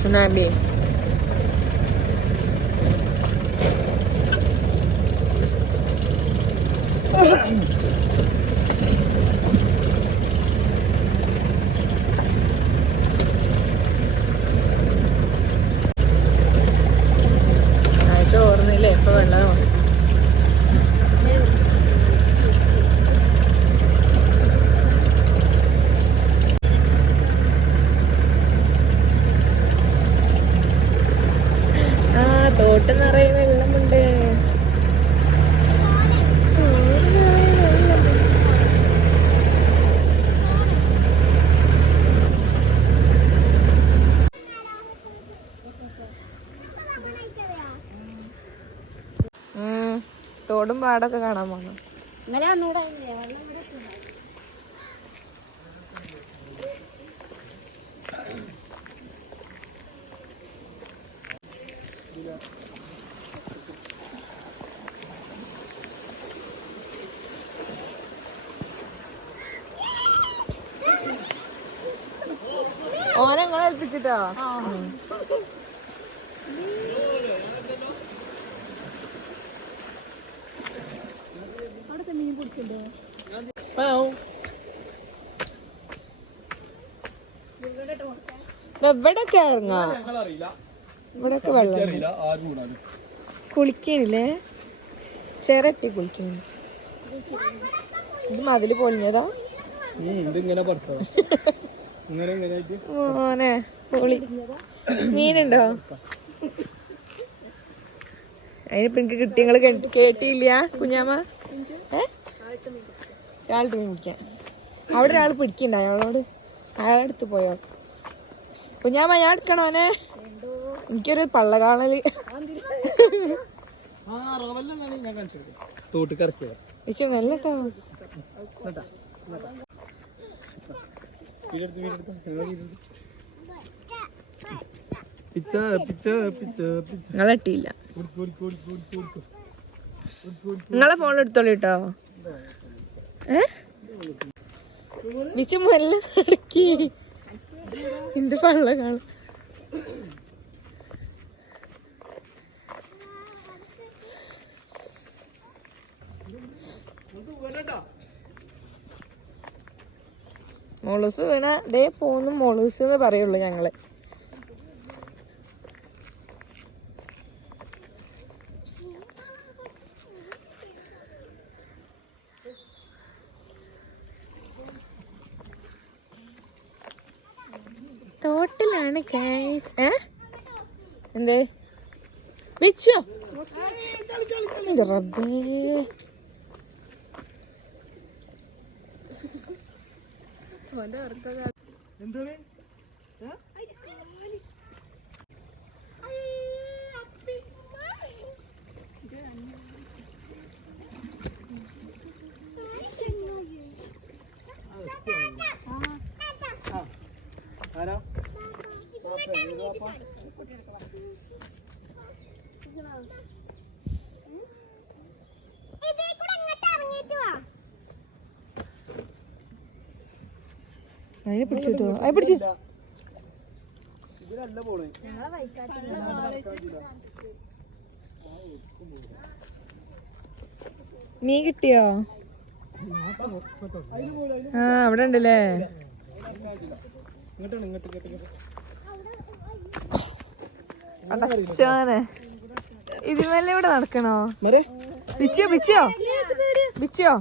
Tsunami. ഓർമ്മയില്ലേ ഇപ്പൊ വെള്ളം. തോട്ട് നിറയെ വെള്ളമുണ്ട്. തോടും പാടൊക്കെ കാണാൻ പോന്നു. ഓനെ നിങ്ങളെ ഏൽപ്പിച്ചിട്ടോ. എവിടൊക്കെ ഇറങ്ങാ? ഇവിടൊക്കെ വെള്ളം. കുളിക്കാനില്ലേ? ചിരട്ടി കുളിക്കാന്. ഇത് മതില് പൊളിഞ്ഞതാ മോനെ. പൊളി. മീനുണ്ടോ? അതിനിപ്പോ എനിക്ക് കിട്ടി. നിങ്ങള് കേട്ടില്ല കുഞ്ഞാമ്മ? ചാൾട്ട് മീൻ പിടിക്കാൻ അവിടെ ഒരാൾ പിടിക്കണ്ടായോ? അവളോട് അയാളെടുത്ത് പോയോ? കുഞ്ഞാമ്മ ഞാൻ എടുക്കണോനെ. എനിക്കൊരു പള്ള കാണല്. നല്ലട്ടോ. നിങ്ങളെട്ടിയില്ല. നിങ്ങളെ ഫോണിലെടുത്തോളൂ കേട്ടോ. മിച്ച മല്ല നടക്കി. എന്റെ പള്ള കാണും. മോളൂസ് വീണ ദേ പോന്നു. മോളൂസ് എന്ന് പറയുള്ളൂ ഞങ്ങള്. തോട്ടിലാണ് ഗൈസ്. എന്തേ വെച്ചോ? റബ്ബേ. അതിനെ പിടിച്ചിട്ടോ? അത് പിടിച്ചു. മീൻ കിട്ടിയോ? ആ അവിടെ ഉണ്ടല്ലേ. അടച്ചോനെ ഇതിമല്ലേ ഇവിടെ നടക്കണോ? പിച്ചിയോ പിച്ചിയോ പിച്ചിയോ?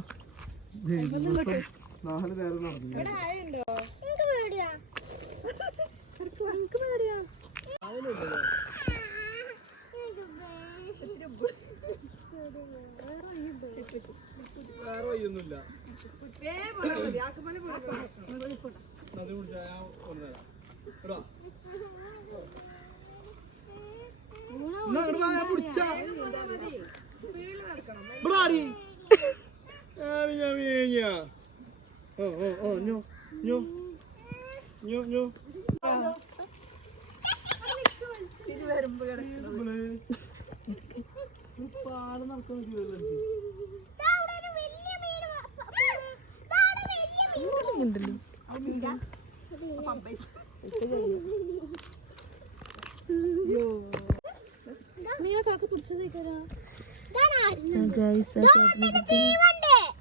ഗൈസ്.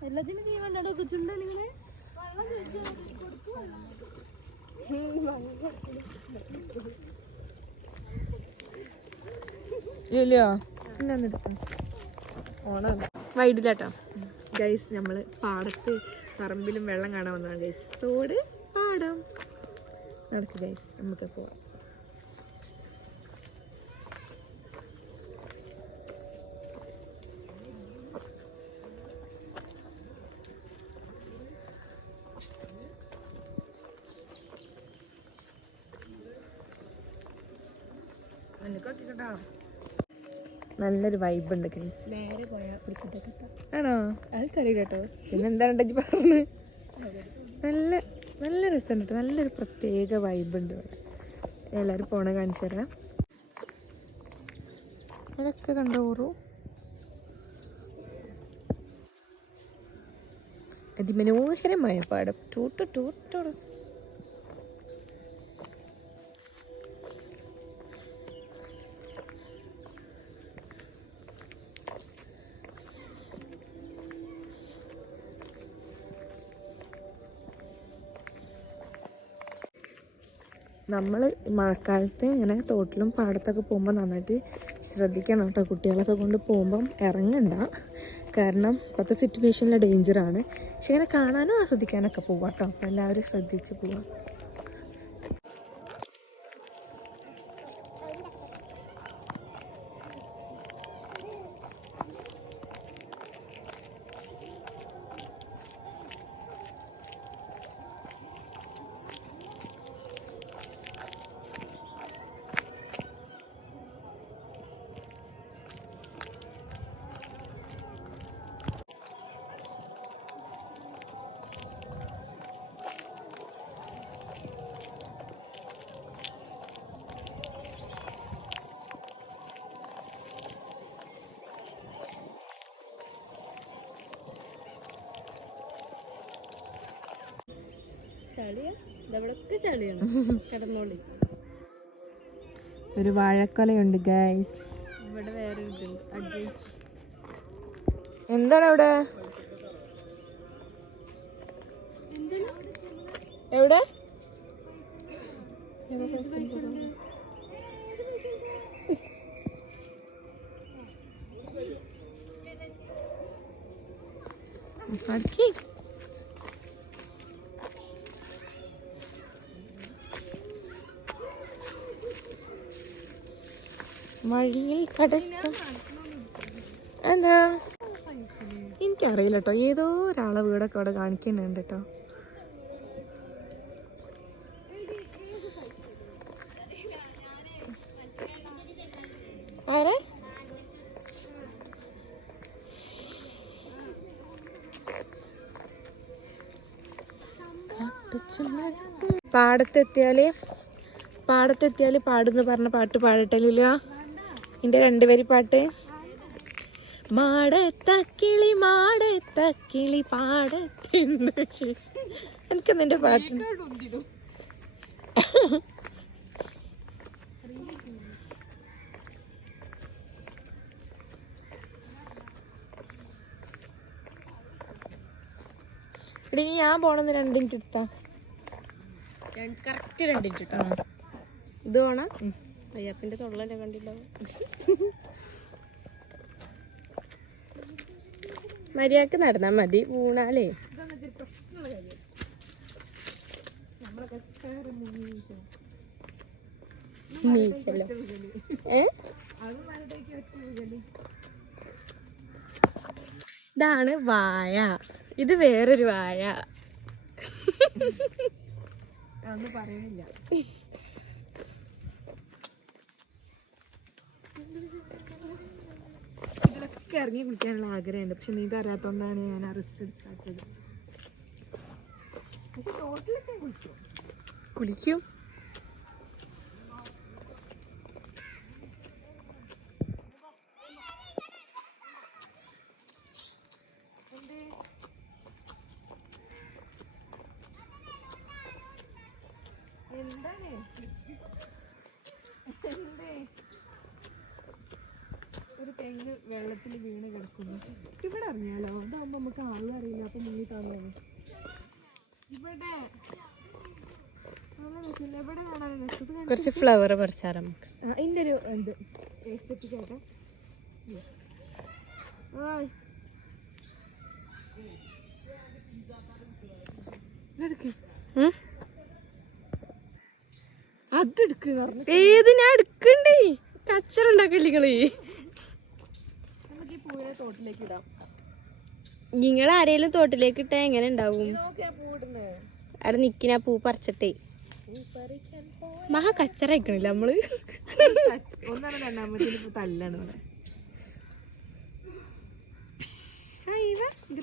എല്ലാത്തിനും ജീവണ്ടോ ചുണ്ടനിങ്ങനെ ഇല്ലയോ ഇന്നെടുത്ത ഓണം വൈകിട്ടില്ലാട്ടോ ഗൈസ്. നമ്മള് പാടത്ത് പറമ്പിലും വെള്ളം കാണാൻ വന്നതാണ് ഗൈസ്. തോട് പാടം നടക്ക് ഗൈസ്, നമുക്ക് പോവാം. നല്ലൊരു വൈബ് ഉണ്ട് ഗൈസ്. നേരെ പോയാ ആണോ? അതൊക്കറിയില്ല കേട്ടോ. പിന്നെ എന്താണ് പറഞ്ഞു? നല്ല നല്ല രസമുണ്ട് കേട്ടോ. നല്ലൊരു പ്രത്യേക വൈബ് ഉണ്ട് ഇവിടെ. എല്ലാവരും പോണ കാണിച്ചു തരാം. ഇവിടെയൊക്കെ കണ്ടോ ഓറു അതിമനോഹരമായ പാടം. ടൂട്ടു ടൂട്ടോടും നമ്മൾ മഴക്കാലത്ത് ഇങ്ങനെ തോട്ടിലും പാടത്തൊക്കെ പോകുമ്പോൾ നന്നായിട്ട് ശ്രദ്ധിക്കണം കേട്ടോ. കുട്ടികളൊക്കെ കൊണ്ട് പോകുമ്പം ഇറങ്ങണ്ട, കാരണം ഇപ്പോഴത്തെ സിറ്റുവേഷനിൽ ഡേഞ്ചറാണ്. പക്ഷെ ഇങ്ങനെ കാണാനും ആസ്വദിക്കാനൊക്കെ പോവാം കേട്ടോ. അപ്പോൾ എല്ലാവരും ശ്രദ്ധിച്ച് പോവാം. ചളിയാ, ഇതവിടൊക്കെ ചളിയാണ്. കിടന്നോളി. ഒരു വാഴക്കൊലയുണ്ട് ഗൈസ്. ഇവിടെ വേറെ ഇതുണ്ട്, അഡ്വഞ്ചർ. എന്താണ് അവിടെ? എവിടെ? വഴിയിൽ തടസ്സം എന്താ എനിക്കറിയില്ല കേട്ടോ. ഏതോ ഒരാളെ വീടൊക്കെ അവിടെ കാണിക്കുന്നുണ്ട് കേട്ടോ. ആരെ? പാടത്തെത്തിയാല് പാടുന്ന് പറഞ്ഞ പാട്ട് പാടട്ടല്ല. എൻ്റെ 2 വരി പാട്ട്. മാടത്തക്കിളി മാടത്തക്കിളി പാടത്തെന്ത് എനിക്ക് നിന്റെ പാട്ട്. എടീ ഞാൻ പോണെന്ന് 2 മിനിറ്റ് എടുത്താ കറക്റ്റ് 2 മിനിറ്റ് ഇട്ടോ. ഇത് വേണം. അയ്യപ്പൻ്റെ തൊള്ളല്ലേ കണ്ടില്ലാവും. മര്യാദക്ക് നടന്നാ മതി, വീണാലേ. നീച്ചല്ലോ. ഇതാണ് വാഴ. ഇത് വേറൊരു വാഴ. അതൊന്നും പറയുന്നില്ല. ഇതിലൊക്കെ ഇറങ്ങി കുളിക്കാനുള്ള ആഗ്രഹമുണ്ട്. പക്ഷെ നീ അറിയാത്തോണ്ടാണ് ഞാൻ ആ റിസ്ക് എടുക്കാത്തത്. പക്ഷെ തോട്ടിലൊക്കെ കുളിക്കും. എന്താണ് ഒരു തെങ്ങ് വെള്ളത്തിൽ വീണ് കിടക്കുന്നു. ഇവിടെ അറിയാലോ, ഇതാകുമ്പോ നമുക്ക് ആളും അറിയില്ല. അപ്പൊ മുങ്ങി താന്നു ഇവിടെ ഇവിടെ കാണാൻ കുറച്ച് ഫ്ലവർ പറിച്ചാൽ നമുക്ക്. ഇതിന്റെ ഒരു എന്ത് എസ്തെറ്റിക് ആയിട്ട് അതെടുക്ക്. ഏതിനാ എടുക്കണ്ടേ? കച്ചറുണ്ടാക്കല്ലേ നമുക്ക് ഈ പൂവിനെ തോട്ടിലേക്ക് ഇടാം. നിങ്ങൾ ആരെങ്കിലും തോട്ടിലേക്ക് ഇട്ടാ എങ്ങനെ ഉണ്ടാവും? പൂടുന്നത് അവിടെ നിക്കിന പൂ പറിച്ചിട്ടേ മഹാ കച്ചറ അയക്കണില്ല നമ്മള്. ഒന്നാണ് രണ്ടാമത്തെ തല്ലാണ്.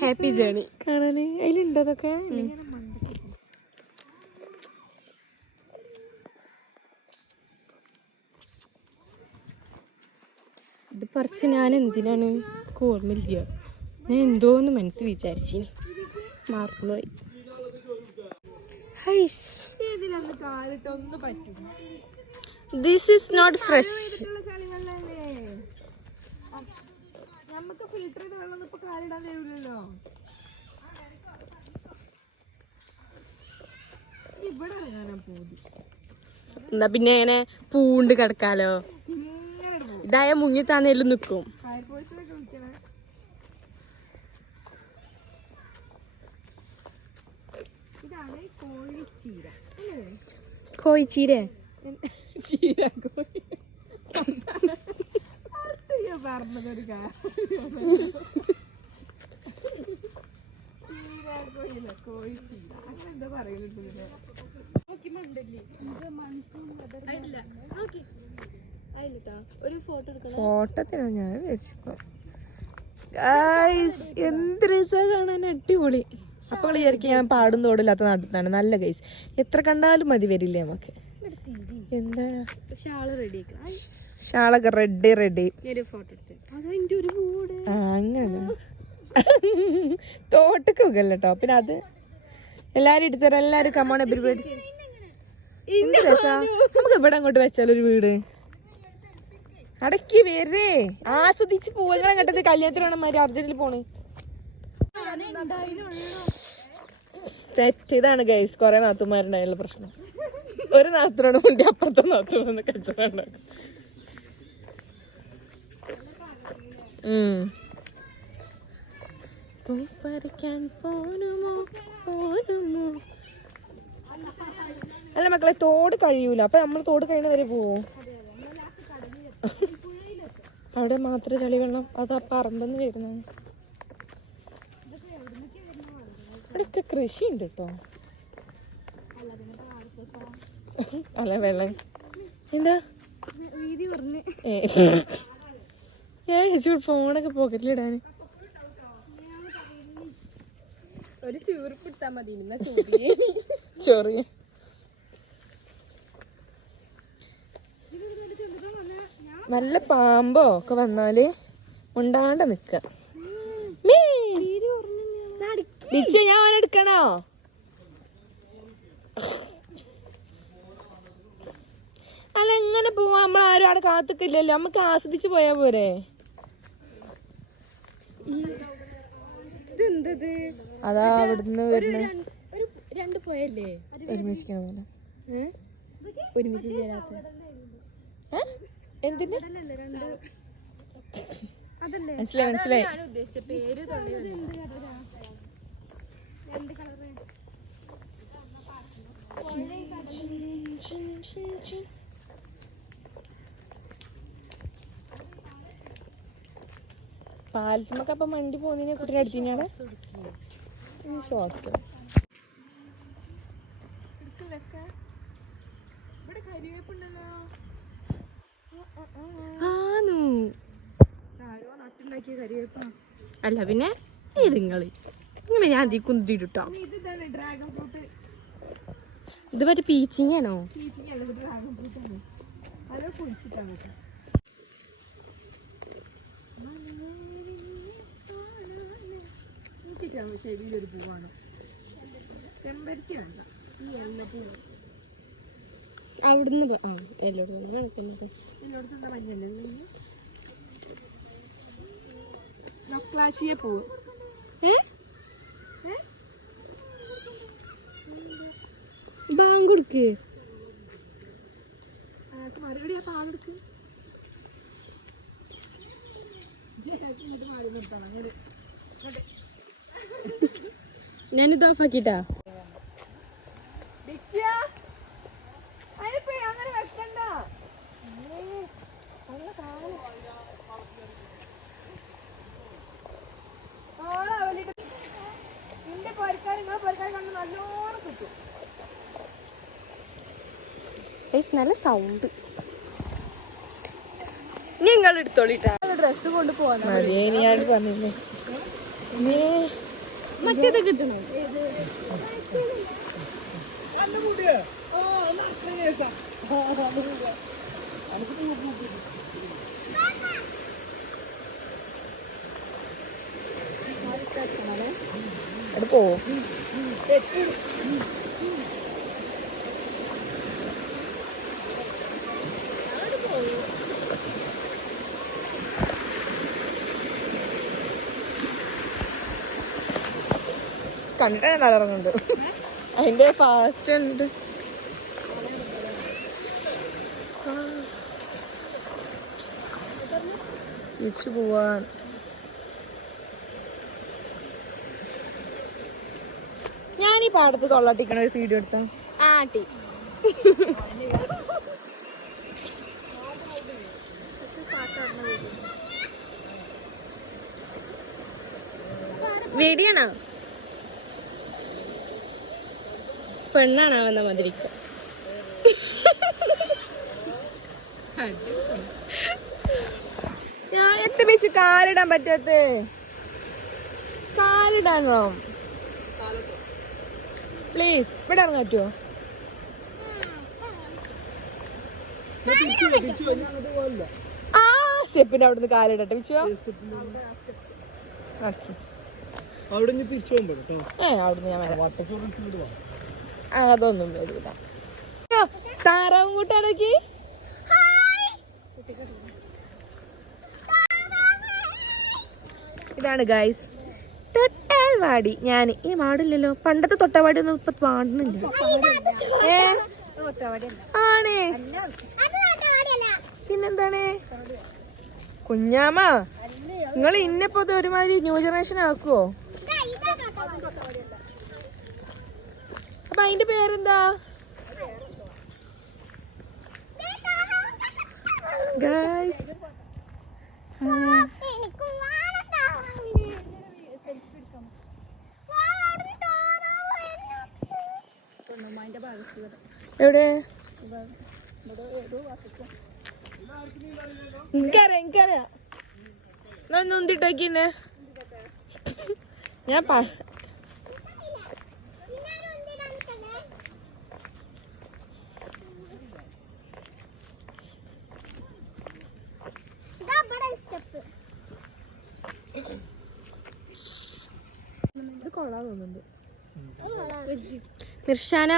ഹാപ്പി ജേണി കാണാന് അതിലുണ്ടോ അതൊക്കെ? ഇത് പറിച്ച് ഞാൻ എന്തിനാണ് ഓർമ്മയില്ല. ഞാൻ എന്തോന്ന് മനസ്സിൽ വിചാരിച്ചു മറന്നുപോയി. This is not fresh. നമുക്ക് ഫിൽറ്റർ ചെയ്ത വെള്ളം ഇപ്പൊ കാലിടാൻ തരൂലല്ലോ. ഇവിടെ ഇറങ്ങാനാ പോതി. എന്നാ പിന്നെ എങ്ങനെ പൂണ്ട് കിടക്കാലോ. ഇതായ മുങ്ങി താന്നേലും നിക്കും. ഫയർഫോഴ്സിനൊക്കെ വിളിക്കണേ. ഇതാണ് കോഴിച്ചീര. കോഴിച്ചീര ചീര കോഴി പറഞ്ഞതൊരു ചീര കോഴിച്ചീര അങ്ങനെ എന്താ പറയുന്നത്. ഫോട്ടോത്തിനാ ഞാൻ വിചാരിച്ചപ്പോ എന്ത് രസാ കാണാൻ, അടിപൊളി. അപ്പൊ വിചാരിക്കും ഞാൻ പാടും തോടില്ലാത്ത നാട്ടിലാണ്. നല്ല ഗൈസ്, എത്ര കണ്ടാലും മതി വരില്ലേ നമുക്ക്. എന്താ ഷാളൊക്കെ റെഡി. അങ്ങനെ തോട്ടൊക്കെ വെക്കല്ലോ. പിന്നെ അത് എല്ലാരും എടുത്തരാം. എല്ലാരും കമോൺ പരിപാടി. നമുക്ക് ഇവിടെ അങ്ങോട്ട് വെച്ചാലൊരു വീട് അടക്കി വരേ ആസ്വദിച്ച് പോവങ്ങളെ കണ്ടത്. കല്യാണത്തിന് മാതിരി അർജന്റിൽ പോണ്. തെറ്റ്. ഇതാണ് ഗൈസ് കൊറേ നാത്തുമാരുണ്ടായുള്ള പ്രശ്നം. ഒരു നാത്തോട് മുണ്ടി അപ്പുറത്തെ നാത്തു വന്ന് കച്ചറ ഉണ്ടാക്കും. അല്ല മക്കളെ, തോട് കഴിയൂല. അപ്പൊ നമ്മൾ തോട് കഴിയുന്ന വരെ പോവോ? അവിടെ മാത്രമേ ചളി വെള്ളം. അത് ആ പറമ്പെന്ന് വരുന്നത്. ഇവിടെയൊക്കെ കൃഷി ഉണ്ട് കേട്ടോ. അല്ല വെള്ളം എന്താ ഫോണൊക്കെ പോക്കറ്റിലിടാന് ഒരു ചൂറിപ്പിട്ടാ മതി. ചൊറിയ നല്ല പാമ്പോ ഒക്കെ വന്നാല് ഉണ്ടാണ്ട് നിക്ക. ഞാൻ അവനെടുക്കണോ? അല്ല എങ്ങനെ പോവാ? നമ്മൾ ആരും അവിടെ കാത്തിക്കില്ലല്ലോ. നമുക്ക് ആസ്വദിച്ച് പോയാ പോരെ. അതാ അവിടുന്ന് വരുന്ന രണ്ട് പോയല്ലേ ഒരുമിച്ചിരിക്കണ പോലെ. ഒരുമിച്ച് ചേരാത്ത എന്തിന്റെ മനസ്സിലായി. ഉദ്ദേശിച്ച പേര് പാലത്തുമൊക്കെ അപ്പൊ വണ്ടി പോകുന്നതിനെ കുട്ടിയുടെ അടുത്തിനാണ് ഷോർട്സ്. അല്ല പിന്നെ നിങ്ങള് ഞാൻ അതി കുന്തിട്ടോ. ഇത് മറ്റേ പീച്ചിങ്ങാണോ? ചെടിയിലൊരു പൂവാണ്. ചെമ്പരത്തി വേണ്ട. അവിടുന്ന് എല്ലായിടത്തും എല്ലായിടത്തും മഞ്ഞല്ലേ? നക്ലാച്ചിയെ പോവും ബാങ്ക് കൊടുക്ക് ഞാനിത് ഓഫാക്കിട്ടാ നല്ല സൗണ്ട് നിങ്ങൾ എടുത്തോളിട്ടാ ഡ്രസ്സ് കൊണ്ട് പോകാൻ ഞാൻ പറഞ്ഞില്ലേ മറ്റേത് കിട്ടണം അവിടെ പോവും കണ്ടിട്ട് ഞാൻ തലറങ്ങുന്നുണ്ട് അതിന്റെ ഫാസ്റ്റ് ഉണ്ട് തിരിച്ചു പോവാൻ ഞാനീ പാടത്ത് തൊള്ളാട്ടിക്കണ ഒരു വീഡിയോ എടുത്ത ആട്ടി വെടിയാണോ പെണ്ണാണോ വന്ന മാതിരിക്ക ഞാൻ എത്ര വെച്ച് കാലിടാൻ പറ്റാത്ത കാലിടാനോ പ്ലീസ് ഇവിടെ ഇറങ്ങാൻ പറ്റുമോ ആ സ്റ്റെപ്പിന്റെ അവിടുന്ന് കാലിടട്ടെ വെച്ചോ അവിടുന്ന് ഞാൻ വരാം അതൊന്നും വരൂല താറാവും കൂട്ടാടക്കി ഇതാണ് ഗൈസ് തൊട്ടാൽ വാടി ഞാൻ ഈ വാടില്ലല്ലോ പണ്ടത്തെ തൊട്ടാവാടി ഒന്നും ഇപ്പൊ വാടുന്നില്ല ആണേ പിന്നെന്താണ് കുഞ്ഞാമ്മ നിങ്ങൾ ഇന്നിപ്പോ ഒരുമാതിരി ന്യൂ ജനറേഷൻ ആക്കുവോ അപ്പൊ അതിന്റെ പേരെന്താ ഗൈസ് എവിടെ എനിക്കറിയാം നൊന്തിട്ടോക്കിന്നെ ഞാൻ മിർഷാന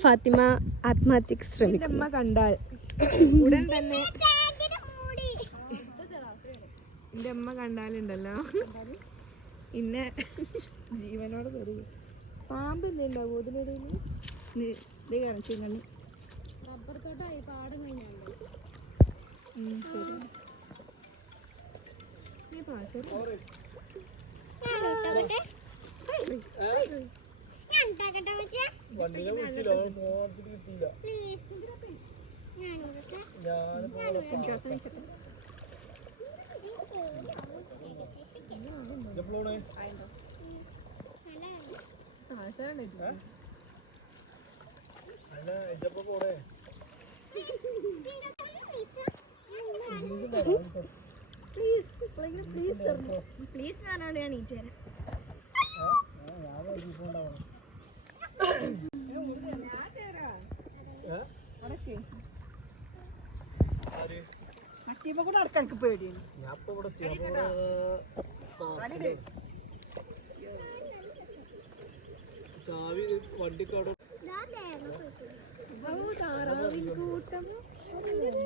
ഫാത്തിമ ആത്മഹത്യക്ക് ശ്രമിക്കും അമ്മ കണ്ടാൽ ഉടൻ തന്നെ എന്റെ അമ്മ കണ്ടാലുണ്ടല്ലോ ഇന്നെ ജീവനോട് തരുക പാമ്പ് എന്തുണ്ടാവും അതിനിടയിൽ പ്ലീസ് പറഞ്ഞോണ്ട് ഞാൻ നീറ്റ് തരാം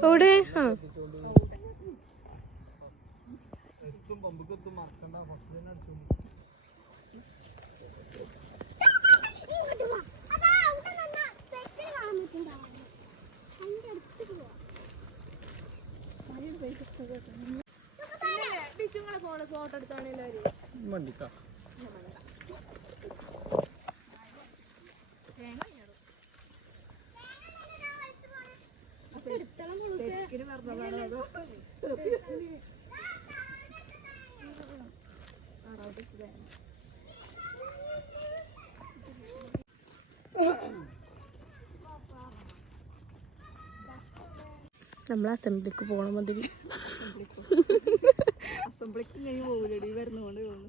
എവിടെ ആ ഫോട്ടോ എടുത്താണ് എല്ലാവരും നമ്മൾ അസംബ്ലിക്ക് പോകണ മതി. അസംബ്ലിക്ക് ഞാൻ പോകില്ലടി വരുന്നോണ്ട് പോകുന്നു.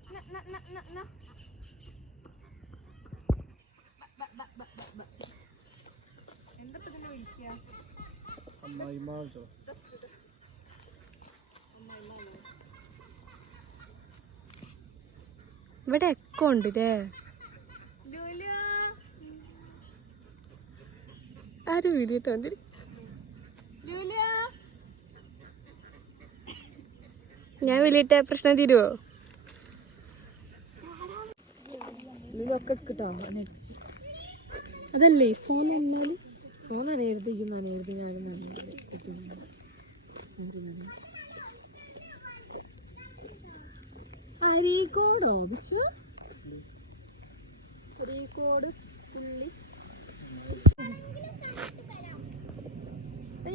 ഇവിടെ എക്കോ ഉണ്ട് ല്ലേ? ആരും വീഡിയോ വന്നിരി. ഞാൻ വലിയിട്ട പ്രശ്നം തീരുവോ? അതല്ലേ ഫോൺ എന്നാലും ഫോൺ നനയരുത്, ഈ നനയരുത്, ഞാനും നനയരുത്. അരീക്കോടോ പിച്ചു? അരീക്കോട് പുള്ളി.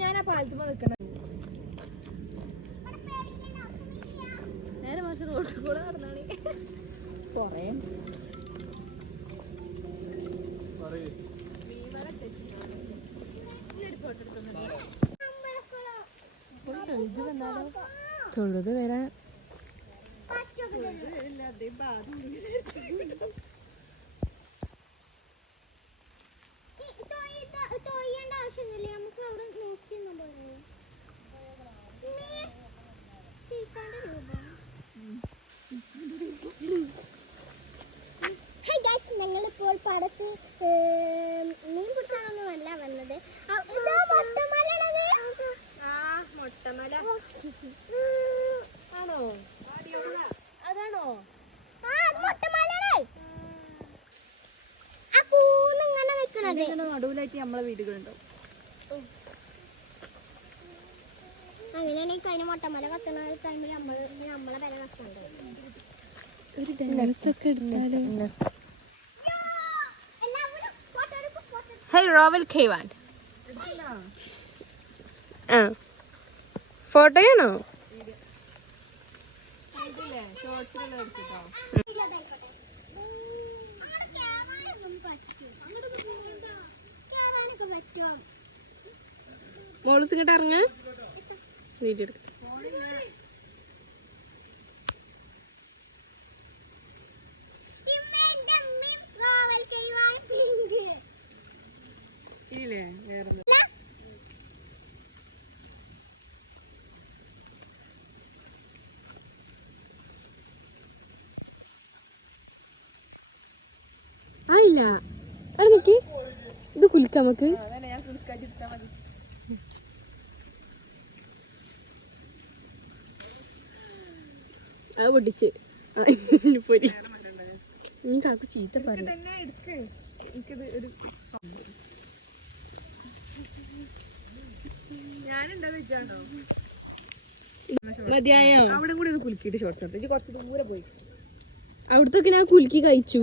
ഞാൻ ആ പാലത്തുമ്പോ നിൽക്കണം. നേരെ മാസം റോഡിൽ കൂടെ നടന്നാണ് കൊറേ തൊഴുത് വരാൻ ഞങ്ങളിപ്പോൾ പടത്ത് മീൻ പിടിച്ചാണൊന്നുമല്ല വന്നത്. മൊട്ടമല ആണോ? അതാണോ? നടുവിലായിട്ട് നമ്മളെ വീടുകളുണ്ടാവും. അങ്ങനെയാണെങ്കിൽ കഴിഞ്ഞ മൊട്ടമല കത്തുന്ന ടൈമിൽ നമ്മളെ വില കത്തുന്നുണ്ട്. ഒരു ഡാൻസ് ഒക്കെ എടുത്താലോ? ഹേ റോവൽ ഖേവാൻ. ആ ഫോട്ടോയാണോ? മോളൂസ് ഇങ്ങോട്ട് ഇറങ്ങ വീഡിയോ എടുക്ക. ഇല്ലേ വേറെ ആയില്ല. അവിടെ നിക്ക്, ഇത് കുലിക്കാം നമുക്ക്. അത് പൊട്ടിച്ച് പൊരി. നീ കാക്കു ചീത്ത പറഞ്ഞു. മതിയായോ? അവിടെ കൂടി ഒന്ന് കുലുക്കിയിട്ട് ഷോർട്സ് എടുത്ത് കുറച്ച് ദൂരെ പോയി. അവിടത്തൊക്കെ ഞാൻ കുലുക്കി കഴിച്ചു.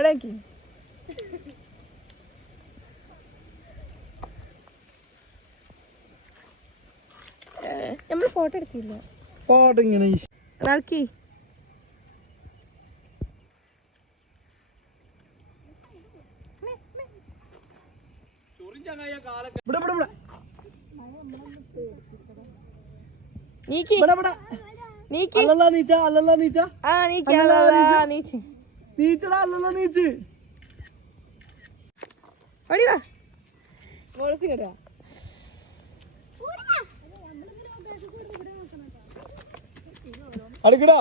എടക്കി നമ്മള് ഫോട്ടോ എടുത്തില്ല. പാടിങ്ങനെ നടക്കി. നീക്കി നീക്കി. അല്ലല്ല നീച്ച അല്ലല്ല നീച്ച ആ നീക്കി. നീച്ച് നീച്ചടാ അല്ലല്ല നീച്ച്. ഓടി വാ. മോളസ് കേട്ടോ. അടുക്കടാ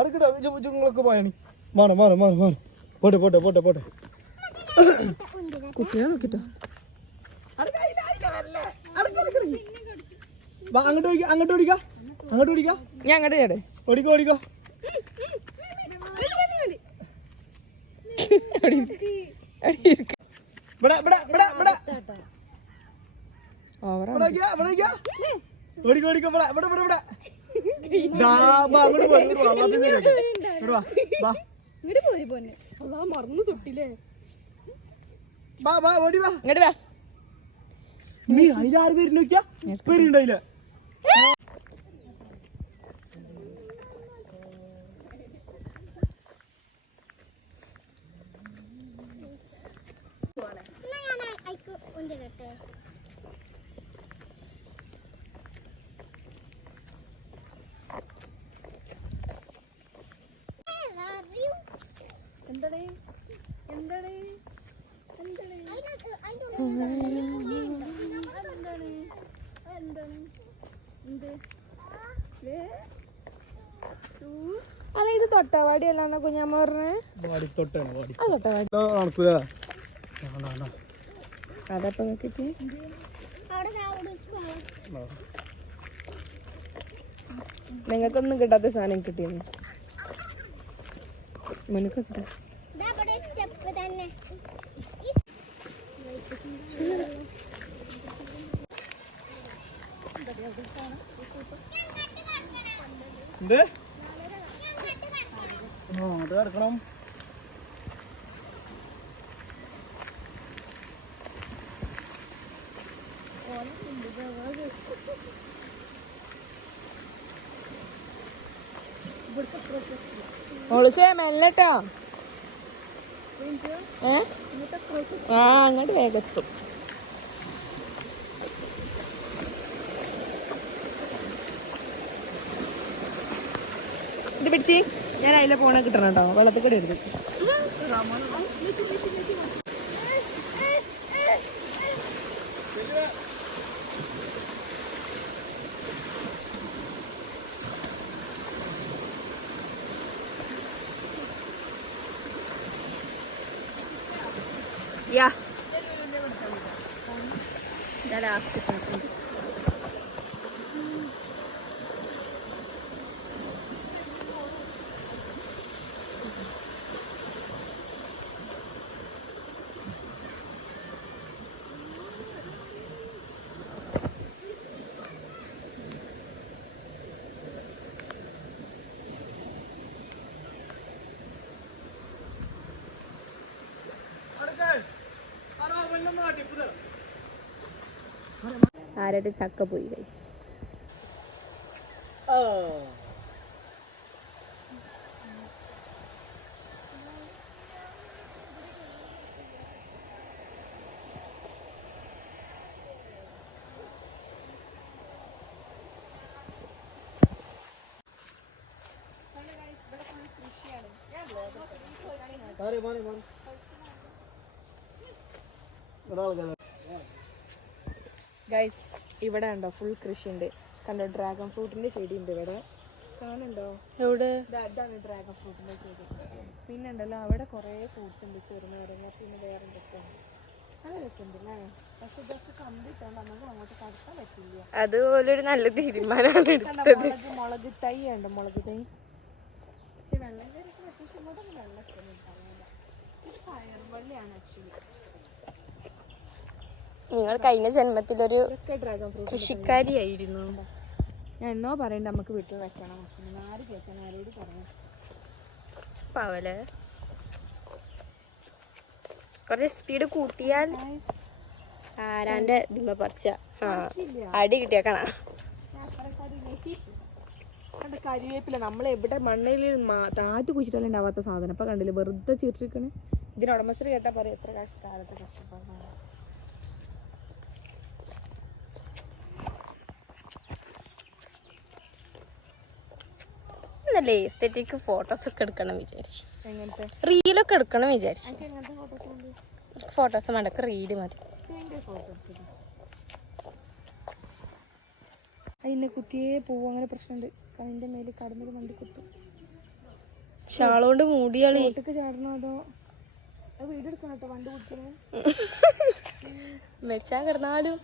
അടുക്കടാ ചുങ്ങളൊക്കെ പോയാണ്. മാറി മാറി മാറി മാറി പോട്ടെ പോട്ടെ പോട്ടെ പോട്ടെ കുട്ടികളെ നോക്കിട്ടോ. അങ്ങോട്ട് ഓടിക്ക അങ്ങോട്ട് ഓടിക്ക അങ്ങോട്ട് ഓടിക്ക ഞാൻ അങ്ങോട്ട് ചേട്ടേ ഓടിക്കോ ഓടിക്കോ ഇവിടെ ഇവിടെ ഇവിടെ ഇവിടെ ഓവറാ. ഓടിക്കോ ഓടിക്കോ ഇവിടെ ഇവിടെ ഇവിടെ ഇവിടെ ദാ, വാ, അങ്ങോട്ട് പോ, ഇങ്ങോട്ട് വാ, വാ, പിന്നെ ഇങ്ങോട്ട്. ഇങ്ങോട്ട് വാ, വാ. മറന്നു തൊട്ടില്ലേ. വാ, വാ, ഓടി വാ. ഇങ്ങോട്ട് വാ. നീ അതിലാറ് പേര് നോക്കിയാ പേരുണ്ടായില്ല. എന്താണ് എന്താണ് അല്ല ഇത് തൊട്ടവാടി അല്ലാന്ന കുഞ്ഞാമ്മ പറഞ്ഞേ. വാടി തൊട്ടാണ് വാടി ആ തൊട്ടവാടി നടക്കുക. അതപ്പം കിട്ടി. നിങ്ങൾക്കൊന്നും കിട്ടാത്ത സാധനം കിട്ടിയെന്ന് മുനക്ക് കിട്ടാ. എന്ത് അത് കിടക്കണം. ഒളിച്ചേ മെല്ലട്ടോ. ആ അങ്ങോട്ട് വേഗത്തും. ഇത് പിടിച്ച് ഞാൻ അതിലെ പോണ കിട്ടണം കേട്ടോ. വെള്ളത്തിൽ കൂടെ എടുത്ത് ആരായിട്ട് ചക്ക പോയി കൈ. ഗൈസ് ഇവിടെ ഉണ്ടോ ഫുൾ കൃഷി ഉണ്ട്. കണ്ടോ ഡ്രാഗൺ ഫ്രൂട്ടിന്റെ ചെടി ഉണ്ട് ഇവിടെ. കാണുന്നുണ്ടോ? എവിടെ? ഇതാണ് ഡ്രാഗൺ ഫ്രൂട്ടിന്റെ ചെടി. പിന്നെ ഉണ്ടല്ലോ അവിടെ കുറേ ഫ്രൂട്ട്സ് ഉണ്ട്. ചെറുനാരങ്ങ പിന്നെ വേറെ എന്തൊക്കെയാണ്. നല്ല രസമുണ്ടല്ലേ. പക്ഷെ ഇതൊക്കെ കമ്പിട്ടാണ് നമുക്ക് അങ്ങോട്ട് കടത്താൻ പറ്റില്ല. അതുപോലൊരു നല്ല തീരുമാനമാണ് എടുത്തത്. മുളക് തൈ ഉണ്ട്. മുളക് തൈ പക്ഷെ വെള്ളം കയറിയിട്ട് അത്യാവശ്യം വെള്ളം ഉണ്ടാവില്ല. പയർവള്ളിയാണ് ആക്ച്വലി. നിങ്ങൾ കഴിഞ്ഞ ജന്മത്തിലൊരു ഡ്രാഗൺ ഫ്രൂട്ട് കൃഷിക്കാരിയായിരുന്നു. ഞാൻ എന്നോ പറയണ്ട നമുക്ക് വീട്ടിൽ വെക്കണം. ആര് കേൾക്കാൻ ആരോട് പറഞ്ഞു. പാവല് കുറച്ച് സ്പീഡ് കൂട്ടിയാൽ ആരാന്റെ ദിമ്മ പറിച്ച അടി കിട്ടിയേക്കണ. കരിവേപ്പില നമ്മൾ എവിടെ മണ്ണയിൽ താറ്റ് കുഴിച്ചിട്ടല്ലേ ഉണ്ടാവാത്ത സാധനം. അപ്പൊ കണ്ടില്ലേ വെറുതെ ചീർച്ചിരിക്കണ്. ഇതിന് ഉടമസ്ഥർ കേട്ടാ പറയാം എത്ര കാലത്ത് കഷ്ടപ്പാടാണ്. എന്നല്ലേ എസ്തറ്റിക് ഫോട്ടോസ് ഒക്കെ എടുക്കണം വിചാരിച്ചു. എങ്ങനത്തെ റീലൊക്കെ എടുക്കണം വിചാരിച്ചു. എങ്ങനത്തെ ഫോട്ടോസ് ഉണ്ട്? ഫോട്ടോസ് വേണ്ടക്ക് റീല് മതി. അതിനെ കുത്തിയേ പോവും. അങ്ങനെ പ്രശ്നമുണ്ട്. അതിന്റെ മേലെ കടന്നൊരു വണ്ടി കുത്തും. ഷാളോണ്ട് മൂടിയാളി. ചാടണോ അതോ വീട് എടുക്കണം കേട്ടോ വണ്ടി കുടിക്കണേ. മരിച്ചാൻ കിടന്നാലും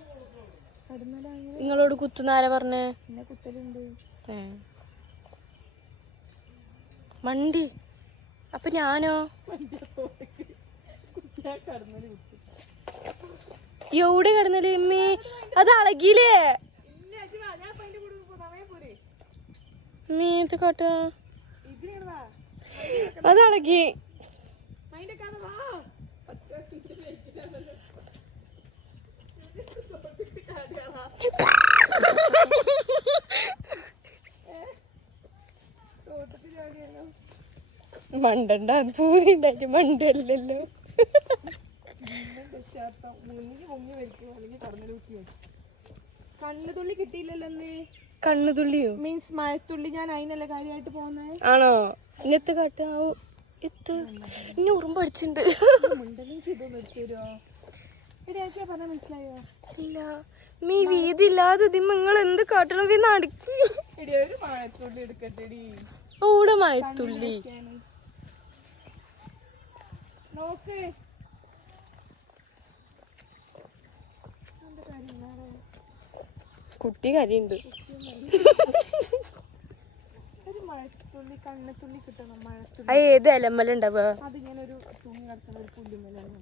നിങ്ങളോട് കുത്തുന്നാരാ പറഞ്ഞേ? പിന്നെ കുത്തലുണ്ട്. മണ്ടി. അപ്പൊ ഞാനോ? എവിടെ കിടന്നല് അമ്മേ? അത് അളകിയില്ലേ? മീത്ത് കാട്ട അത് അളകി. മണ്ടണ്ട പൂതി ഉണ്ടായിട്ട് മണ്ടല്ലോ. കണ്ണുതുള്ളി കിട്ടിയില്ലല്ലോ. കണ്ണുതുള്ളിയോ? മീൻസ് മഴത്തുള്ളി. ഞാൻ അതിനല്ലേ കാര്യമായിട്ട് പോകുന്നേ. ആണോ? ഇന്നത്തെ കാട്ടാവോ? എത്ത് ഇനി ഉറുമ്പ് അടിച്ചിട്ടുണ്ട്. മനസ്സിലായോ? ഇല്ല മീ വീതി ഇല്ലാതെ നിങ്ങൾ എന്ത് കാട്ടണം? നടക്കി മഴത്തുള്ളി എടുക്കട്ടെടി. ഓടെ മഴത്തുള്ളി നോക്ക്. കുട്ടി കരിയുണ്ട്. ഒരു മഴത്തുള്ളി കണ്ണത്തുള്ളി കിട്ടണം. മഴത്തുള്ളി അത് ഏത് ഇലമ്മലുണ്ടാവുക? അതിങ്ങനെ ഒരു തുണി കിടക്കുന്ന ഒരു പുല്ലുമലാണ്.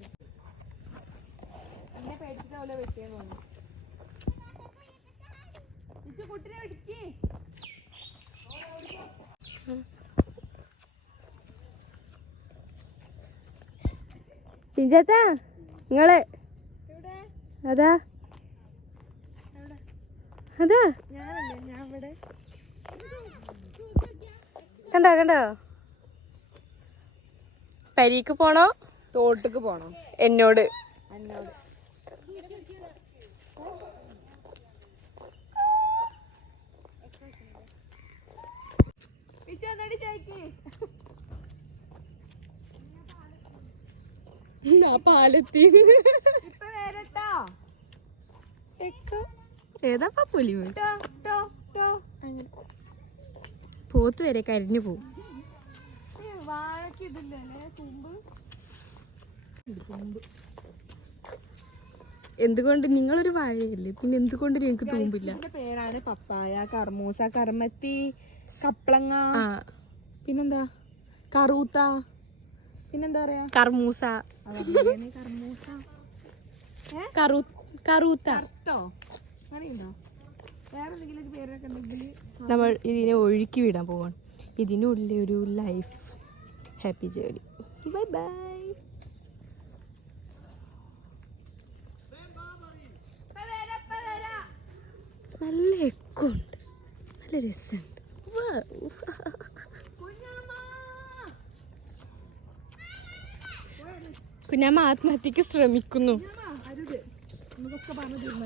എന്നെ പേടിച്ചിട്ട് പോലെ വെട്ടിയെന്ന് തോന്നുന്നു. കുട്ടിനെ വെടിക്ക്. പിഞ്ചാത്താ നിങ്ങള് അതാ അതാ ഞാനല്ലേ ഞാൻ ഇവിടെ കണ്ടോ കണ്ടോ? പരീക്ക് പോണോ തോട്ടക്ക് പോണോ? എന്നോട് എന്നോട് പാലെത്തി. ഇപ്പൊ വരട്ടാ. ഏതാ പുലി? പോത്ത് വരെ കരിഞ്ഞു പോവും. വാഴക്ക് ഇതില്ലേ തുമ്പ്? എന്തുകൊണ്ട് നിങ്ങളൊരു വാഴയല്ലേ, പിന്നെ എന്തുകൊണ്ട് നിങ്ങൾക്ക് തൂമ്പില്ല? ഇതിന്റെ പേരാണ് പപ്പായ, കർമൂസ, കർമ്മത്തി, കപ്ലങ്ങ, പിന്നെന്താ കറൂത്ത, പിന്നെന്താ പറയാ കർമൂസ. കർമൂസ കറൂത്ത. അങ്ങനെയുണ്ടോ? വേറെ എന്തെങ്കിലും പേരൊക്കെ ഉണ്ടെങ്കിൽ നമ്മൾ ഇതിനെ ഒഴുക്കി വിടാൻ പോവാണ്. ഇതിനുള്ള ഒരു life happy journey. Bye bye. നല്ല എക്കുണ്ട്, നല്ല രസമുണ്ട്. കുഞ്ഞാമ്മ ആത്മഹത്യക്ക് ശ്രമിക്കുന്നു.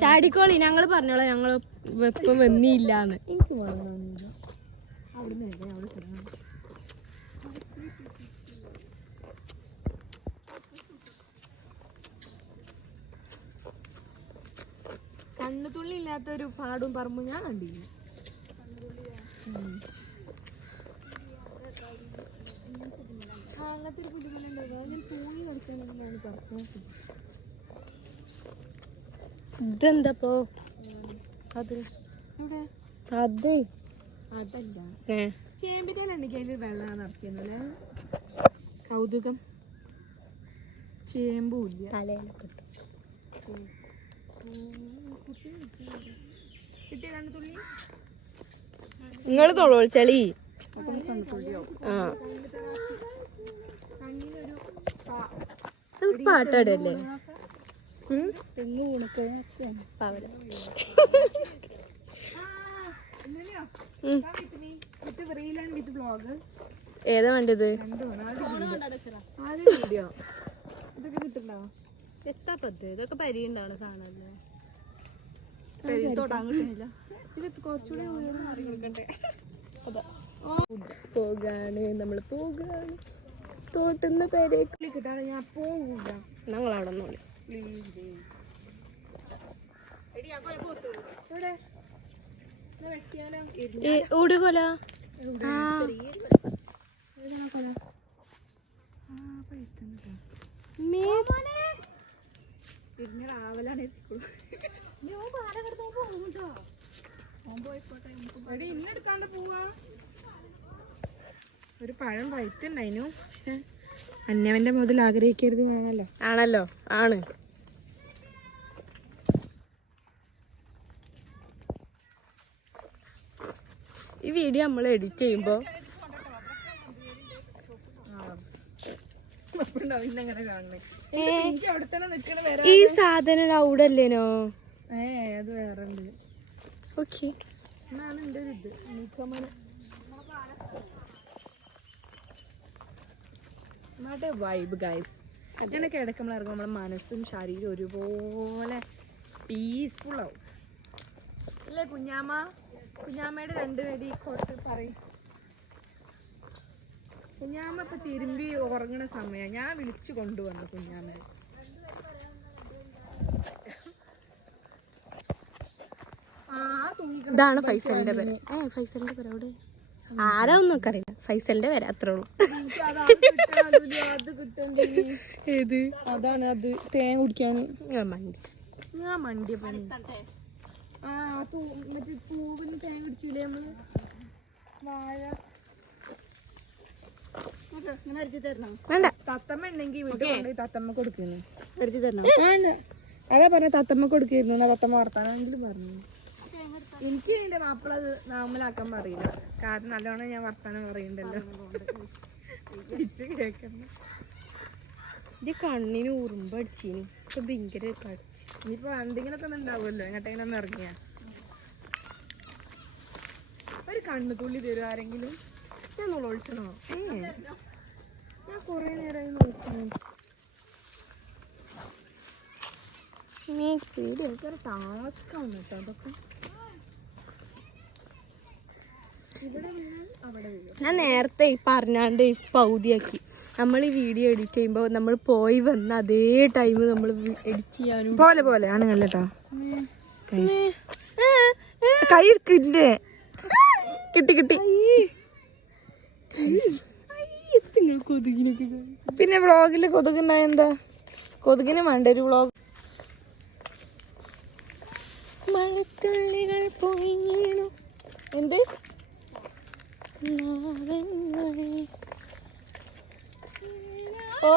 ചാടിക്കോളി, ഞങ്ങള് പറഞ്ഞോളാം ഞങ്ങള് ഇപ്പം വന്നില്ലാന്ന്. എനിക്ക് കണ്ണുതുള്ളി ഇല്ലാത്തൊരു പാടും പറമ്പും ഞാൻ കണ്ടില്ല. അങ്ങനത്തെ ഒരു പുലികളുണ്ടോ? ഞാൻ തൂങ്ങി കളിക്കാനാണ് പറഞ്ഞു. ഇതെന്താപ്പോ അത്? ഇവിടെ അത് അതല്ല, ചേമ്പിന്റെ എനിക്ക് അതിൽ വെള്ളം നിറയ്ക്കുന്നല്ലേ. കൗതുകം. ചേമ്പൂല്ല. കിട്ടിയ കണ്ണുതുള്ളി നിങ്ങള് തൊളോളിച്ചളി. പാട്ടാടല്ലേ? ഏതാ വേണ്ടത്? ഇതൊക്കെ കിട്ടുന്നോ? ഇതൊക്കെ പരിയുണ്ടാണ് സാധനം. ഇത് കുറച്ചുകൂടി അറിയിക്കട്ടെ. പോകാണ്, നമ്മള് പോകാണ് തോട്ടുന്ന പേരേക്ക് കിട്ടാതെ ഞാൻ പോകൂല. ഞങ്ങളവിടെ ഒന്നുമില്ല. ഊടുകൊല ഒരു പഴം വൈറ്റുണ്ടായിരുന്നു, പക്ഷെ അന്നവന്റെ മുതൽ ആഗ്രഹിക്കരുത് ഞാനല്ലോ. ആണല്ലോ, ആണ്. ഈ വീഡിയോ നമ്മൾ എഡിറ്റ് ചെയ്യുമ്പോ ഈ സാധനം അവിടെ അല്ലേനോ? അത് വേറെ ഉണ്ട്. ഓക്കെ, എന്നാണ് എൻ്റെ ഒരു ഇത് നമ്മുടെ വൈബ് ഗൈസ്. അതിനൊക്കെ ഇടയ്ക്ക് നമ്മൾ ഇറങ്ങുമ്പോൾ നമ്മുടെ മനസ്സും ശരീരവും ഒരുപോലെ പീസ്ഫുൾ ആവും അല്ലേ കുഞ്ഞാമ്മ? കുഞ്ഞാമ്മയുടെ രണ്ടുപേരും കോട്ട് പറയും. കുഞ്ഞാമ്മ ഇപ്പൊ തിരുമ്പി ഉറങ്ങണ സമയം ഞാൻ വിളിച്ചു കൊണ്ടുവന്നു കുഞ്ഞാമ്മയെ. ഇതാണ് ഫൈസലിന്റെ പേര്. ഫൈസലിന്റെ പേര് അവിടെ ആരാ ഒന്നും ഒക്കെ അറിയില്ല. ഫൈസലിന്റെ പേര് അത്രേ ഉള്ളൂ. ഏത്? അതാണ് അത് തേൻ കുടിക്കാന് മണ്ടി. ഞാൻ മണ്ടിയ പണി. മറ്റേ പൂവിന് തേൻ കുടിക്കൂലേ നമ്മള്? വാഴ വേണ്ട. തത്തമ്മ ഉണ്ടെങ്കിൽ വീട്ടിൽ കൊണ്ടുപോയി തത്തമ്മ കൊടുക്കുന്നു. വേണ്ട, അതാ പറഞ്ഞ തത്തമ്മ കൊടുക്കുന്നു. തത്തമ്മ വർത്താനെങ്കിലും പറഞ്ഞു. എനിക്ക് എന്റെ മാപ്പിള അത് നാമലാക്കാൻ പറയില്ല, കാരണം നല്ലോണം ഞാൻ വർത്താനം പറയണ്ടല്ലോ. കേൾക്കണ്ട. ഇത് കണ്ണിന് ഉറുമ്പടിച്ചീന്. ഇപ്പൊ ഭയങ്കര കടിച്ചു. ഇനിയിപ്പോ എന്തെങ്കിലുമൊക്കെ ഒന്നും ഉണ്ടാവുമല്ലോ എങ്ങോട്ടെങ്കിലും ഒന്ന് ഇറങ്ങിയ. ഒരു കണ്ണു തുള്ളി തരും ആരെങ്കിലും. ഞാൻ ഒളിച്ചണോ? ഞാൻ കൊറേ നേരമായി നോക്കുന്നു. എനിക്കൊരു ടാസ്കാണ് കേട്ടോ അതൊക്കെ. ഞാൻ നേരത്തെ പറഞ്ഞാണ്ട് പകുതിയാക്കി. നമ്മൾ ഈ വീഡിയോ എഡിറ്റ് ചെയ്യുമ്പോൾ നമ്മൾ പോയി വന്ന അതേ ടൈം നമ്മൾ എഡിറ്റ് ചെയ്യാനും പോലെ പോലെ ആണുങ്ങൾ കേട്ടോ. കൈ എടുക്കിന്റെ കിട്ടി കിട്ടി. കൊതുകിനൊക്കെ പിന്നെ വ്ളോഗില് കൊതുകുണ്ടായ എന്താ? കൊതുകിന് വേണ്ട ഒരു വ്ളോഗ്. മഴത്തുള്ളികൾ പൊഴിഞ്ഞു. എന്ത്? ഓ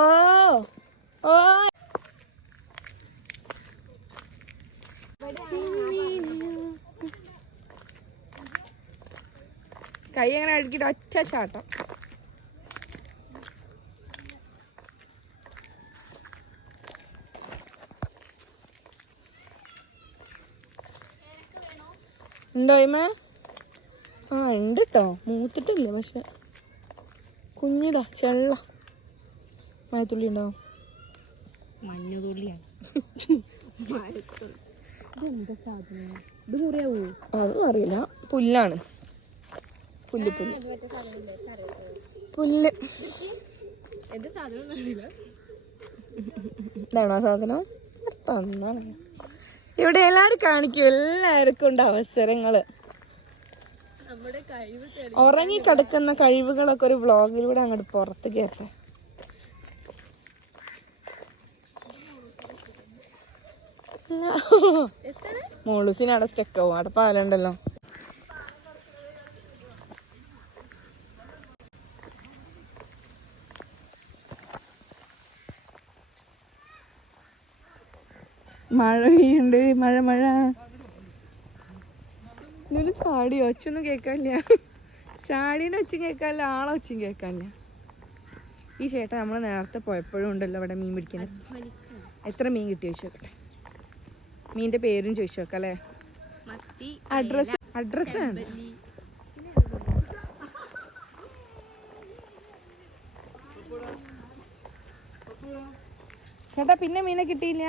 ഓ ഓ കൈ അങ്ങനെ അടുക്കിട്ട് ഒറ്റ ചാട്ടം. ഉണ്ടോ ഇമ? ആ ഉണ്ട് കേട്ടോ, മൂത്തിട്ടില്ല പക്ഷെ കുഞ്ഞിതാ ചെള്ള. മഴത്തുള്ളി ഉണ്ടോ? മഞ്ഞതുള്ളിയാണ്. ഇതെന്താ സാധനം? ഇത് മുറിയാവോ? അതൊന്നും അറിയില്ല. പുല്ലാണ്. പുല്ല് പുല്ല് പുല്ല്. എന്താ സാധനം അറിയില്ല. ഇതാണോ സാധനം? തന്നാണ്. ഇവിടെ എല്ലാരും കാണിക്കും, എല്ലാവർക്കും ഉണ്ട് അവസരങ്ങള്. നമ്മുടെ കഴിവ് ഉറങ്ങി കിടക്കുന്ന കഴിവുകളൊക്കെ ഒരു വ്ളോഗിലൂടെ അങ്ങോട്ട് പുറത്ത് കേട്ടെ. മോളൂസിനവിടെ സ്റ്റക്ക് ആവും. അവിടെ പാലുണ്ടല്ലോ. മഴ പെയ്യുണ്ട്. മഴ മഴ. ഇന്നൊരു ചാടി ഒച്ചൊന്നും കേൾക്കാനില്ല. ചാടീൻ്റെ ഒച്ചയും കേൾക്കാനില്ല, ആളെ ഒച്ചയും കേൾക്കാനില്ല. ഈ ചേട്ടൻ നമ്മൾ നേരത്തെ പോയപ്പോഴും ഉണ്ടല്ലോ അവിടെ മീൻ പിടിക്കുന്നത്. എത്ര മീൻ കിട്ടി ചോദിച്ചു നോക്കട്ടെ. മീനിന്റെ പേരും ചോദിച്ചു നോക്കാം അല്ലേ? അഡ്രസ് ആണ്. ചേട്ടാ പിന്നെ മീനെ കിട്ടിയില്ല.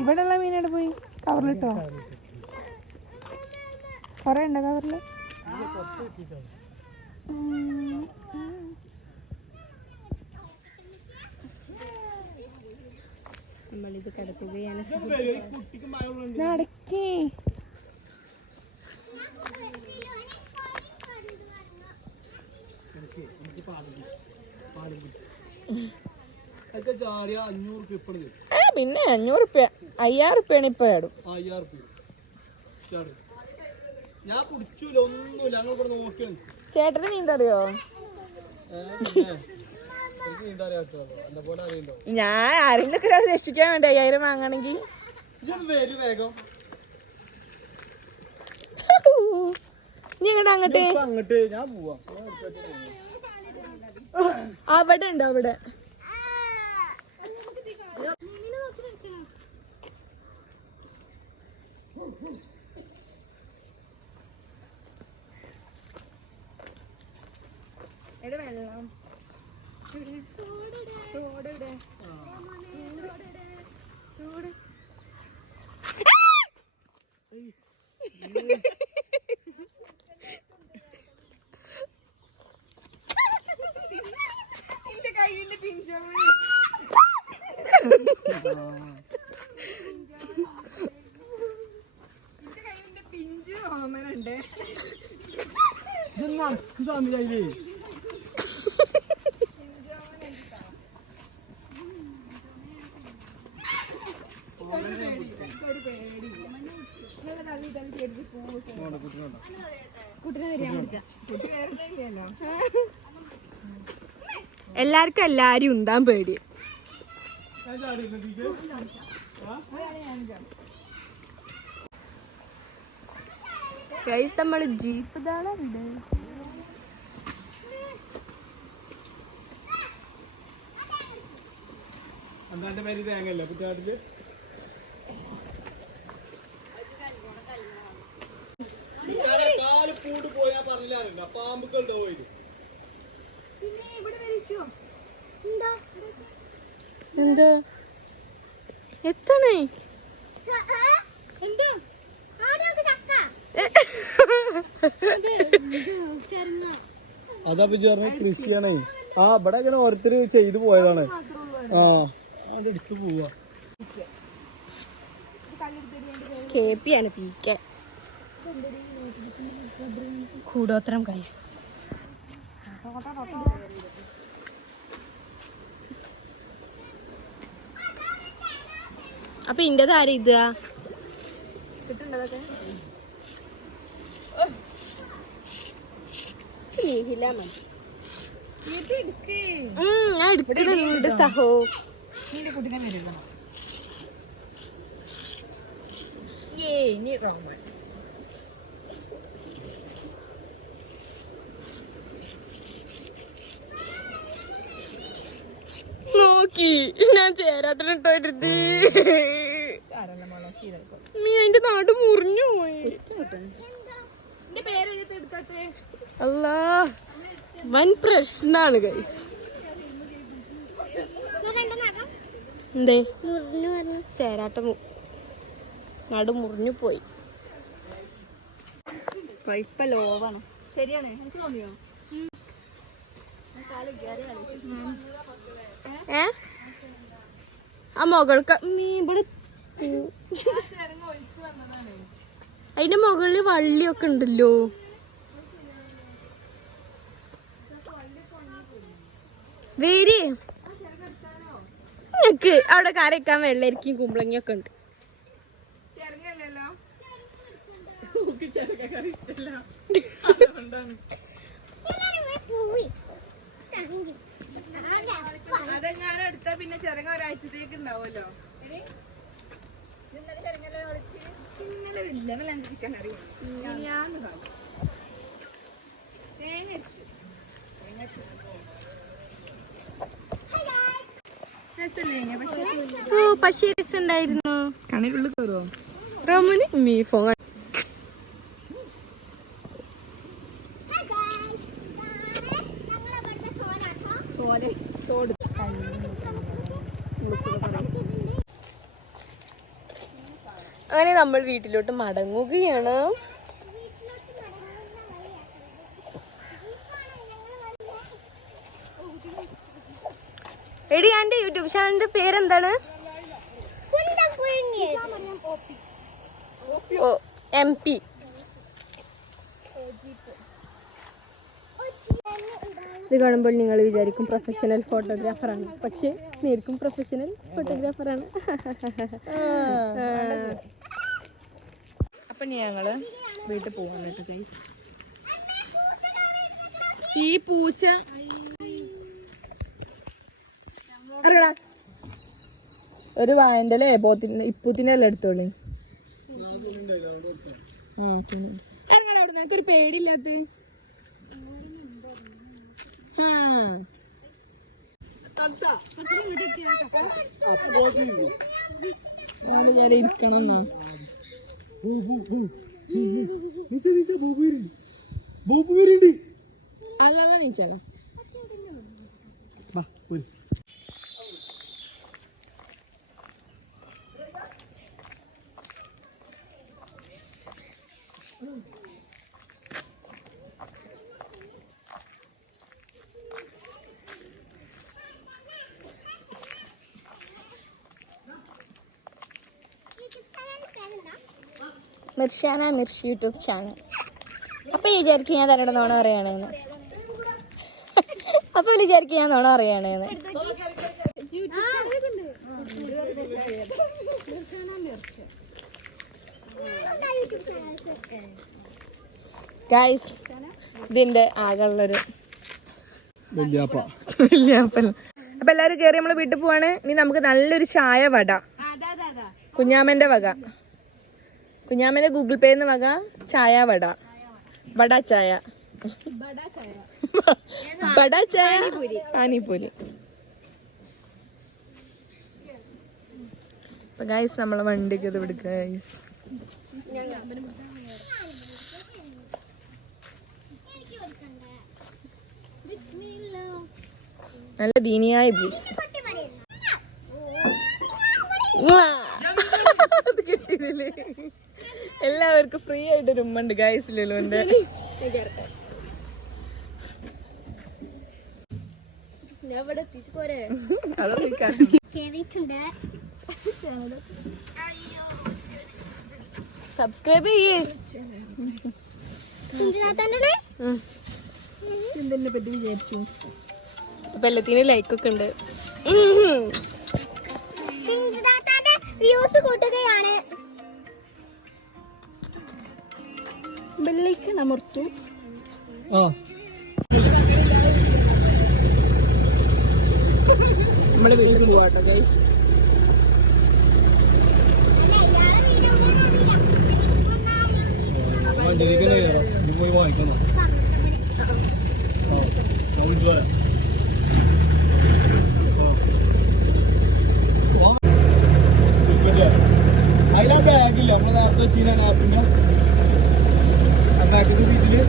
ഇവിടെ ഉള്ള മീനോട് പോയി കവറിലിട്ടോ? കൊറേ ഉണ്ടോ കവറില്? നമ്മളിത് കിടക്കുകയാണ്. നടക്കേ. ചാടിയ 500 ഇപ്പഴും പിന്നെ 500 റുപ്യ 5000 റുപ്യാണ് ഇപ്പൊ ആടും. 5000 ചാട്. ഞാൻ പിടിച്ചൂല ഒന്നുമില്ല, ഞങ്ങൾ ഇവിടെ നോക്കിയാണ്. ചേട്ടന് നീന്തറിയോ? എന്നെ പോലെ അറിയണ്ടോ? ഞാൻ ആരെങ്കിലും ഒക്കെ ഒരാൾ രക്ഷിക്കാൻ വേണ്ടി 5000 വാങ്ങണെങ്കിൽ വരും വേഗം. നീ എങ്ങോട്ട് അങ്ങോട്ട് അങ്ങോട്ട് ഞാൻ പോവാം. അവിടെ ഉണ്ട് അവിടെ. വെള്ളം എന്റെ കയ്യിന്റെ പിഞ്ചോ പിഞ്ച് ഓമനുണ്ട്. സമയായില്ലേ? എല്ലാവർക്കും എല്ലാരും ഉന്താൻ പേടി. ഗൈസ് നമ്മള് ജീപ്പ് താളുണ്ട്. അന്താന്റെ പേര് തേങ്ങല്ല കുറ്റാട്ടില്. കാല് പൂണ്ട് പോയാ പറഞ്ഞില്ല, പാമ്പുക്കളുണ്ടോ പോയി. എന്താ എത്തണേ? അതാ പറഞ്ഞ കൃഷിയാണേ. ആ ഇവിടെ ഇങ്ങനെ ഓരോരുത്തര് ചെയ്തു പോയതാണ്. ആ അവിടെ എടുത്തു പോവാ. കേപ്പിയാണ് പീക്ക കൂടോത്രം ഗൈസ്. അപ്പൊ ഇന്റേത് ആരാ ഇതാ ഞാൻ എടുക്കുന്നുണ്ട് സഹോ. നോക്കി ഞാൻ ചേരാട്ടനിട്ടോരുത്. അതിന്റെ നാട് മുറിഞ്ഞു പോയി. അല്ലാ വൻ പ്രശ്നാണ് ഗൈസ്. എന്തേ ചേരാട്ട നാട് മുറിഞ്ഞു പോയി. ഇപ്പൊ ലോവാണ്. ശരിയാണ്, എനിക്ക് തോന്നിയോ? ആ മുകൾക്ക് ഇവിടെ അതിന്റെ മുകളില് വള്ളിയൊക്കെ ഉണ്ടല്ലോ. വേരി നിനക്ക് അവിടെ കരയ്ക്കാൻ വെള്ളരിക്കും കുമ്പളങ്ങിയൊക്കെ ഉണ്ട്. അതെങ്ങാനും എടുത്താ പിന്നെ ചെറുങ്ങ ഒരാഴ്ചത്തേക്ക് ഉണ്ടാവുമല്ലോ. ഇന്നലെ ഇല്ല ചിക്കൻ കറി പക്ഷേ രസമുണ്ടായിരുന്നു. കണ്ണിനുള്ളിൽ കയറുമോ റോമന് മീ ഫോൺ അങ്ങനെ നമ്മൾ വീട്ടിലോട്ട് മടങ്ങുകയാണ്. എടി എന്റെ യൂട്യൂബ് ചാനലിന്റെ പേരെന്താണ്? MP. ഇത് കാണുമ്പോൾ നിങ്ങൾ വിചാരിക്കും പ്രൊഫഷണൽ ഫോട്ടോഗ്രാഫറാണ്, പക്ഷേ നേർക്കും പ്രൊഫഷണൽ ഫോട്ടോഗ്രാഫറാണ്. അപ്പൊ ഞങ്ങള് വീട്ടിൽ പോകാൻ കേട്ടോ. ഈ പൂച്ച ഒരു വായന്റെ അല്ലേ ഇപ്പൂത്തിന്റെ എല്ലാം എടുത്തോളി. അവിടെ നിനക്കൊരു പേടിയില്ലാത്ത ഞാൻ ഇരിക്കണം. അല്ലാതെ നീച്ചാല മിർഷാന മിർഷി യൂട്യൂബ് ചാനൽ. അപ്പം വിചാരിക്കും ഞാൻ തന്നോട് നോണ പറയുകയാണെന്ന്. അപ്പം വിചാരിക്കും ഞാൻ നോണ പറയുകയാണെന്ന്. ഗൈസ്, ഇതിന്റെ ആകെയുള്ളൊരു വല്യാപ്പൻ. അപ്പൊ എല്ലാരും കേറി നമ്മള് വീട്ടിൽ പോവാണ്. ഇനി നമുക്ക് നല്ലൊരു ചായ വട, കുഞ്ഞാമ്മന്റെ വക, കുഞ്ഞാമ്മന്റെ ഗൂഗിൾ പേ വക ചായ വട, വട ചായ, വട ചായ, പാനിപൂരി. അപ്പൊ ഗൈസ് നമ്മളെ വണ്ടിക്ക് ഇത് വിടുക ഗൈസ്. നല്ല ദീനിയായ ബീസ് കിട്ടിയതില് എല്ലാവർക്കും ഫ്രീ ആയിട്ടൊരു ഉമ്മണ്ട് ഗൈസ് ലുലുവിന്റെ. സബ്സ്ക്രൈബ് ചെയ്യേ. എന്തെന്നെ പറ്റി വിചാരിച്ചു. അപ്പൊ എല്ലാത്തിനും ലൈക്കൊക്കെ ഉണ്ട്. വ്യൂസ് കൂട്ടുകയാണ്. ബെല്ലൈക്കൺ അമർത്തു. നമ്മുടെ വീട്ടിൽ പോവാട്ടോ ഗൈസ്. അതിലാ ബാഗില്ല നമ്മള് നേരത്തെ വെച്ചില്ല ആപ്പിന്റെ ആ ബാഗിന്റെ വീട്ടില്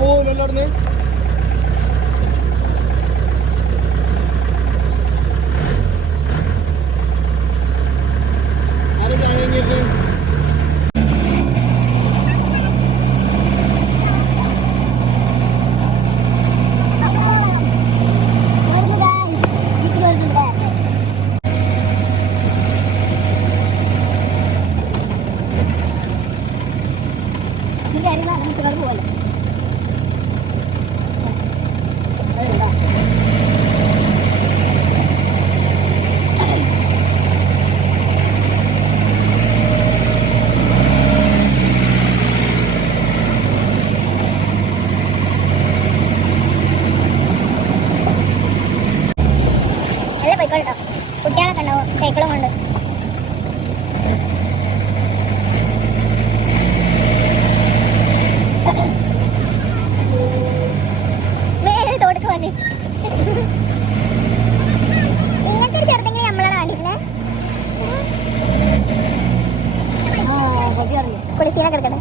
പോലല്ലോ അവിടുന്ന്. ആരും കഴിഞ്ഞിട്ട് കുട്ടികളൊക്കെ ഉണ്ടാവും സൈക്കിളും കൊണ്ട്. വേറെ തോട്ടക്ക് വന്നേ. ഇങ്ങനത്തെ ഒരു ചെറുതെങ്കിലും നമ്മളെ കണ്ടിട്ടില്ലേ? കുളിസീനൊക്കെ എടുക്കട്ടെ.